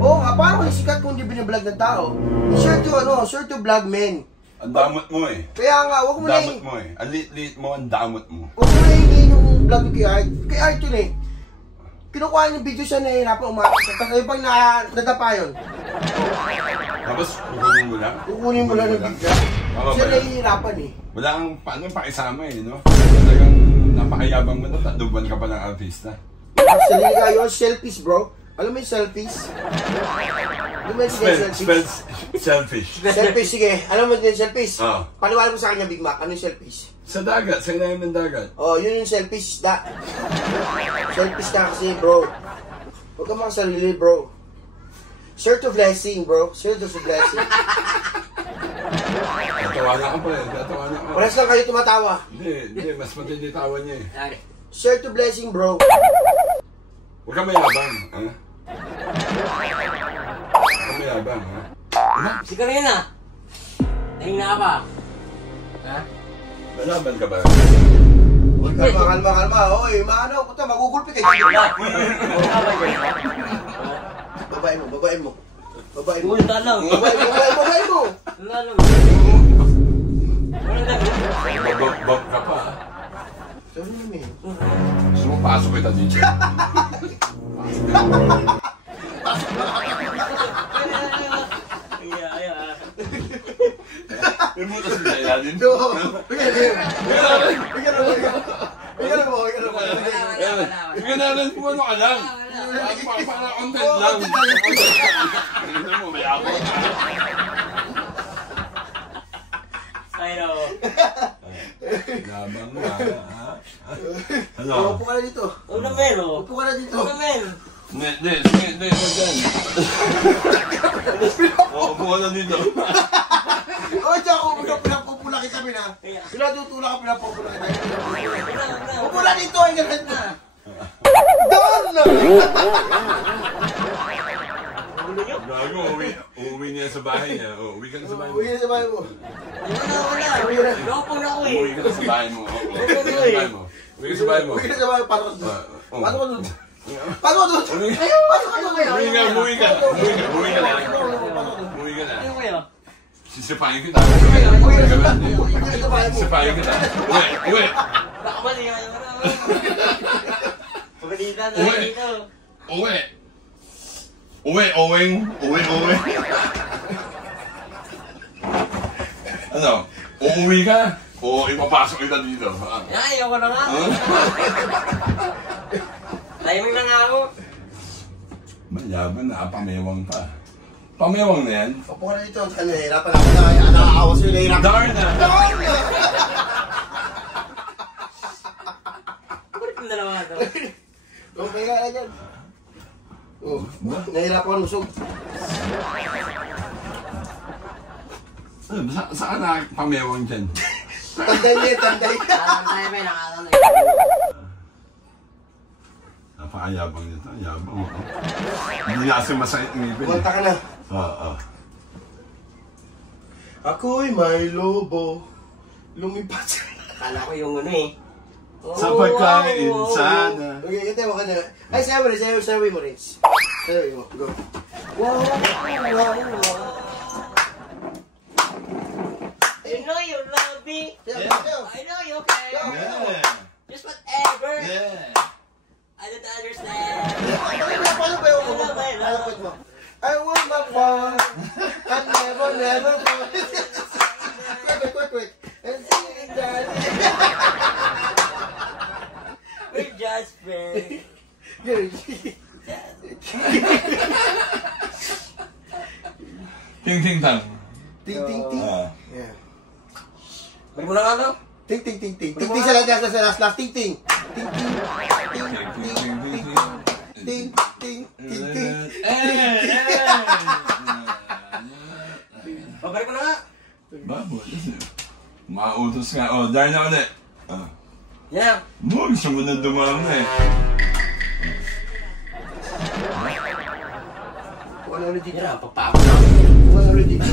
Oo nga, paano kayo sikat kung hindi binablog ng tao? Sure to vlog, men. Ang damot mo eh. Kaya nga, huwag mo na damot mo eh. Ang liit mo, ang damot mo. Huwag mo na hingin yung vlog kay Art. Kay Art yun eh. Kinukuha yung video siya na hirapan umakit. Tapos pag nadapa yun. Tapos kukunin mo lang? Kukunin mo lang ng video. Siya nahihirapan eh. Wala kang paano pakisama eh, no? Talagang napakayabang mo na, 3 buwan ka pa ng artista. Sarili ka yun, selfies bro. Alam mo yung selfies? Selfish. Selfish, sige. Alam mo din selfish? Oo. Paniwala mo sa kanya, Big Mac. Ano yung selfish? Sa dagat, sa ilalim ng dagat. Oh, yun yung selfish, da. Selfish ka kasi, bro. Huwag ka mga sarili, bro. Share to blessing, bro. Share to blessing. Tatawanan ka pa rin, tatawanan ka. Pares lang kayo tumatawa. Hindi, mas matindi tawa niya eh. Share to blessing, bro. Huwag ka mayabang, ha? Huwag ka mayabang, ha? Si Karina! Nahina ka ba? Ha? Malaban ka ba? Kalma. Oy, maano, puta, magugulpi kayo. Babae mo. Wala lang. Babae mo. Wala lang. Bob ka pa, ha? Sorry naman eh. Gusto mo pasok kita dito. May mutas na ilalim. Bigyan na rin kung ano ka lang. Para content lang. Tignan mo, may ako. Ayun o. Labang na, ha? Ano? Upo ka na dito. Ano men o? Upo ka na dito. Ano men? Hindi. Upo ka na dito. O, diyan ako pinapupula kita, Mina. Pinatutula ka, pinapupula kita. Upula dito, ay ganun na. Doon na! Gago, uuwi niya sa bahay niya. Uuwi ka na sa bahay mo. Uwi na sa bahay mo. Wala. Loko na ako eh. Uuwi ka na sa bahay mo. Uwi ka sa bahay mo. Uwi na sa bahay, paano ka doon? Paano ka doon? Umuwi ka na. Ano kayo? Sisipahin kita. Sisipahin kita. Uwi. Baka ba niya kayo? Pagalitan na dito. Uwi. Ano? Uuwi ka? O ipapasok kita dito? Ayaw ko na nga. Timing na nga ako. Mayaban na, pamewang pa. Pamewang na yan? Upo ka na dito. Nahihirapan ako na. Nakakawas yun. Nahihirapan. Darn na! Bakit yung dalawa ito? Okay ka na dyan. Nahihirapan ako lusog. Saan na pamewang dyan? Tanday. Alam tayo ba? Nakalang na Napakayabang nito. Yabang. Hindi na kasi masakit ng ibig. Kumanta ka na. Oo. Ako'y may lobo. Lumipat. Kala ko yung ano eh. Sa pagkain sana. Okay, ito mo ka na. Ay, sabi mo rin. Sabi mo. Go. Wow. I know you love me. Yeah. I know you care. Yeah. Just whatever. Yeah. I don't understand. Paano ba yung malapit mo? I want my fun. I never fall. Quick. And singing that. We're just friends. Ting tang. Ting. Yeah. Balik mo na nga no? Ting. Ting sa last. Ting. Balik mo na nga. Baboy. Mautos nga. Oh, dahil na ulit. Yeah. Mo, gusto mo na dumami eh. Kung ano ulit dito. Yan, papapos na. Kung ano ulit dito.